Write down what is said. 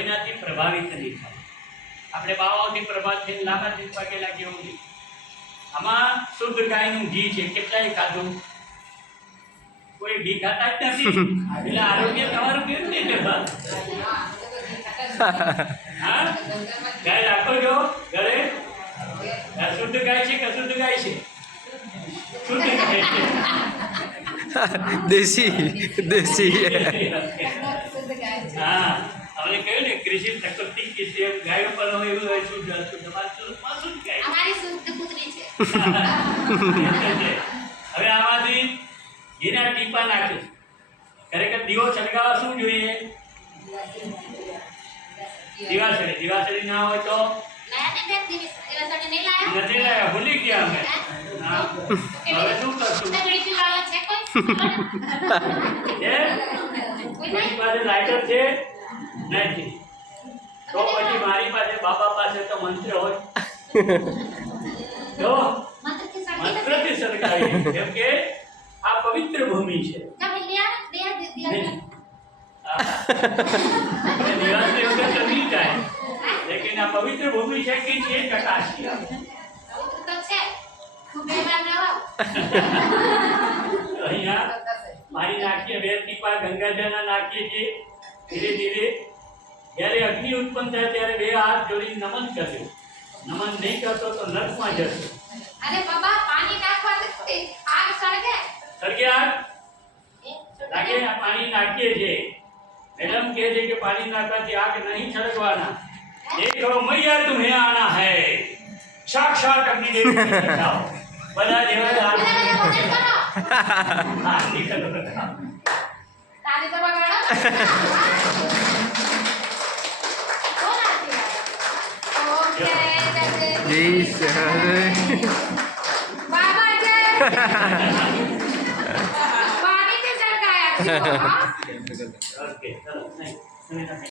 કોઈનાથી પ્રભાવિત નહીં થાય. આપણે બાવાઓથી પ્રભાવિત થઈને લાંબા દિવસ પાકેલા કેવું નહીં. આમાં શુદ્ધ ગાયનું ઘી છે. કેટલાય ખાધું, કોઈ ઘી ખાતા જ નથી. એટલે આરોગ્ય તમારું કેવું નહીં રહેવા. હા, ગાય રાખો છો ઘરે? શુદ્ધ ગાય છે કે અશુદ્ધ ગાય છે? શુદ્ધ ગાય છે. દેશી દેશી હા, આપણે કહ્યું ને કૃષિ પ્રકૃતિ કૃષિ ગાયો પર હોય એવું હોય શુદ્ધ અશુદ્ધ. તમારી સ્વરૂપમાં શુદ્ધ ગાય અમારી શુદ્ધ કૂતરી છે. હવે આમાંથી ઘીના ટીપા નાખીશ. ખરેખર દીવો સળગાવવા શું જોઈએ? દિવાસળી. દિવાસળી ના હોય તો લાયા ને બેન દિવસ નહીં લાયા. નથી લાયા, ભૂલી ગયા અમે. હા, હવે શું કરશું? તો ઘડી પી લાવા છે કોઈ? કોઈ કોઈની પાસે લાઇટર છે? નથી. તો પછી મારી પાસે બાબા પાસે તો મંત્ર હોય. તો મંત્રથી સાડી મંત્રથી સળગાવી. કેમ કે આ પવિત્ર ભૂમિ છે. તમે લિયા દે નહીં. આપણે નિરાશા વગર તો નહીં જાય. લેકિન આ પવિત્ર ભૂમિ છે કે છે ટકાશી. તો છે ખૂબ એવા નવા અહીંયા મારી નાખીએ, બે ટીપા ગંગાજળના નાખીએ છીએ. ધીરે ધીરે જ્યારે અગ્નિ ઉત્પન્ન થાય ત્યારે બે હાથ જોડી નમન કર્યો. નમન નહીં કરતો તો નર્કમાં જશે. અરે બાબા પાણી નાખવાથી આગ સળગે. સળગે આગ લાગે. આ પાણી નાખીએ છીએ. મેડમ કહે છે કે પાણી નાખવાથી આગ નહીં સળગવાના. देखो मैया तुम्हें आना है, साक्षात अग्नि देवी के दिखाओ. બધા જેવા હા નીકળો. તારી તો બગાડો. ઓકે જી સર બાબા જય પાણી તે સળગાયા. ઓકે ચલો નહીં